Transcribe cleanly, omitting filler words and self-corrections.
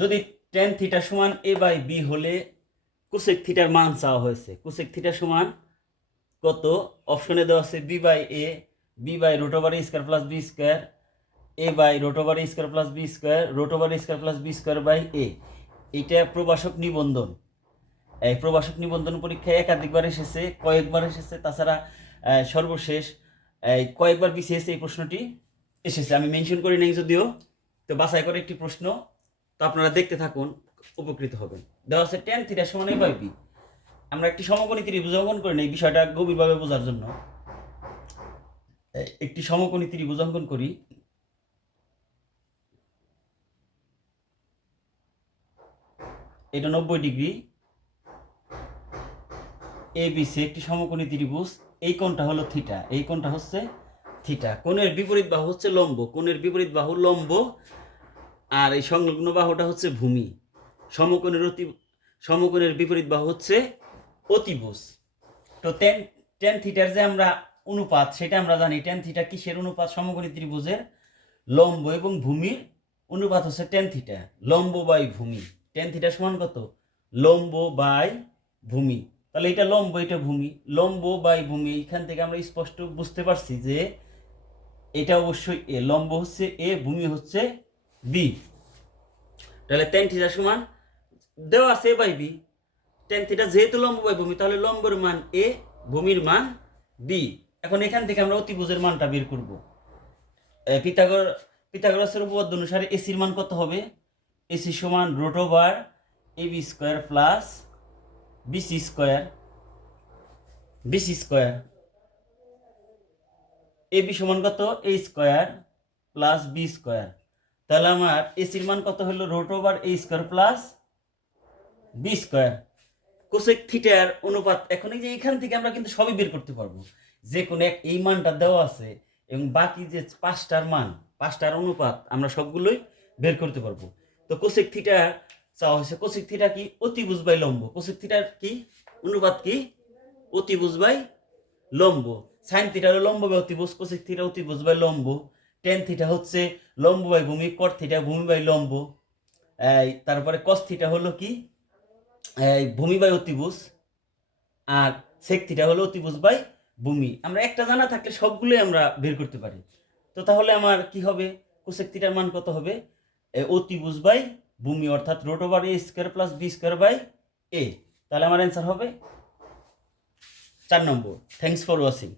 যদি tan theta সমান এ by B হলে কোসেক থিটার মান চাওয়া হয়েছে। কোসেক থিটা সমান কত? অপশনে দেওয়া আছে B by A, B by root over A square plus B square, A by root over A square plus B square, root over A square plus B square by A. এইটা প্রভাষক নিবন্ধন। এই প্রভাষক নিবন্ধন পরীক্ষায় একাধিকবার এসেছে, কয়েকবার এসেছে, তাছাড়া সর্বশেষ কয়েকবার বিসিএস এই প্রশ্নটি এসেছে, আমি মেনশন করি নাই যদিও। তো বাছাই করে একটি প্রশ্ন, তো আপনারা দেখতে থাকুন, উপকৃত হবেন। দেওয়া আছে টেন থিটা সমান এ বাই বি। আমরা একটি সমকোণী ত্রিভুজ অঙ্কন করি এই বিষয়টা গভীরভাবে বোঝার জন্য। একটি সমকোণী ত্রিভুজ অঙ্কন করি। এটা 90 ডিগ্রি, এ বি সি একটি সমকোণী ত্রিভুজ। এই কোণটা হলো থিটা, এই কোণটা হচ্ছে থিটা। কোণের বিপরীত বাহু হচ্ছে লম্ব, কোণের বিপরীত বাহু লম্ব, আর এই সংলগ্ন বাহুটা হচ্ছে ভূমি। সমকোণের বিপরীত বাহু হচ্ছে অতিভুজ। তো টেন থিটার যে আমরা অনুপাত সেটা আমরা জানি। টেন থিটা কিসের অনুপাত? সমকোণী ত্রিভুজের লম্ব এবং ভূমির অনুপাত হচ্ছে টেন থিটা। লম্ব বাই ভূমি। টেন থিটা সমান কত? লম্ব বাই ভূমি। তাহলে এটা লম্ব, এটা ভূমি। লম্ব বাই ভূমি, এখান থেকে আমরা স্পষ্ট বুঝতে পারছি যে এটা অবশ্যই এ। লম্ব হচ্ছে এ, ভূমি হচ্ছে বি। তাহলে টেন থিটা সমান দেওয়া আছে এ বাই বি। টেন থিটা যেহেতু লম্ব বাই ভূমি, তাহলে লম্বের মান এ, ভূমির মান বি। এখন এখান থেকে আমরা অতিভুজের মানটা বের করব। পিথাগোরাসের উপপাদ্য অনুসারে এসির মান কত হবে? এসি সমান root over A B square plus BC square. BC square A B সমান কত? A square plus B square. তাহলে আমার এসির মান কত হলো? Root over A square plus B square. Cosec থিটার অনুপাত এখন এই যে এখান থেকে আমরা কিন্তু সবই বের করতে পারবো। যে কোনো এই মানটা দেওয়া আছে এবং বাকি যে পাঁচটার মান, পাঁচটার অনুপাত আমরা সবগুলোই বের করতে পারবো। তো কোসেক থিটা চাওয়া হয়েছে। কোসেক থিটা কি? অতিভুজ বাই লম্ব। কোসেক থিটার কি অনুপাত? কি? অতিভুজ বাই লম্ব। সাইন থিটা হলো লম্ব বাই অতিভুজ, কোসেক থিটা অতিভুজ বাই লম্ব। টেন থিটা হচ্ছে লম্ব বাই ভূমি, কট থিটা ভূমি বাই লম্ব। তারপরে কস থিটা হলো কি? ভূমি বাই অতিভুজ। আর সেক থিটা হলো অতিভুজ বাই ভূমি। আমরা একটা জানা থাকলে সবগুলোই আমরা বের করতে পারি। তো তাহলে আমার কি হবে? কোসেক থিটার মান কত হবে? অতিভুজ বাই ভূমি, অর্থাৎ root over A square plus B square by A. তাহলে আমার অ্যান্সার হবে 4 নম্বর। Thanks for watching.